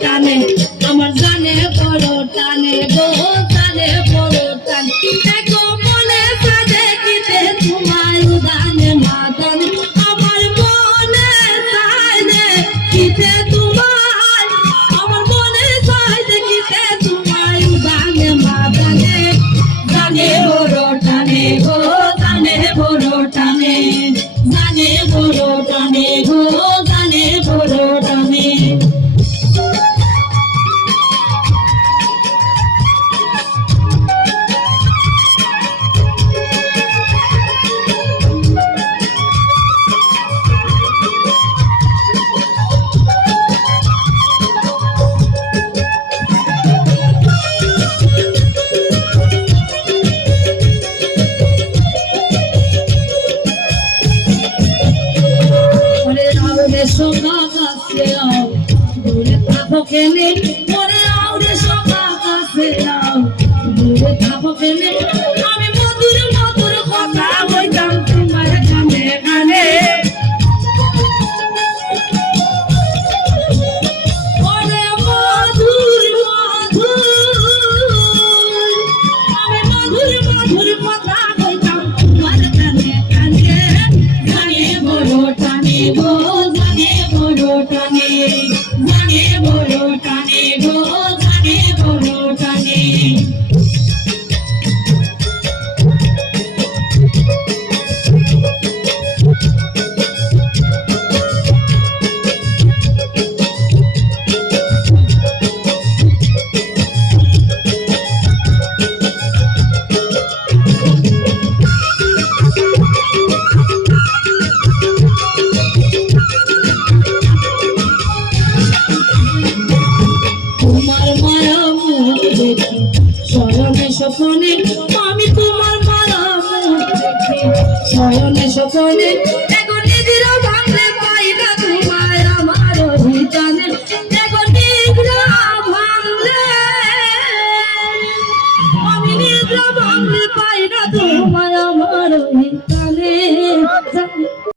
টানে আমার জানে বড় টানে গো জানে বড় টানে দেখো মনে সাজে কিতে তোমার উদানে মাদানে আমার মনে সাজে কিতে তোমার আমার মনে সাজে কিতে তোমার উদানে মাদানে জানে বড় টানে গো জানে বড় টানে জানে বড় টানে গো জানে বড় টানে সোনা কাছে আও দূরে থাকো কেনে মরে আও রে সোনা কাছে আও দূরে থাকো কেনে আমি মধুর মধুর কথা বলতাম তোমার কানে কানে ওরে মধুর মধুর আমি মধুর মধুর কথা বলতাম তোমার কানে কানে জানে বড় টানে গো জানে বড় টানে গো জানে বড় টানে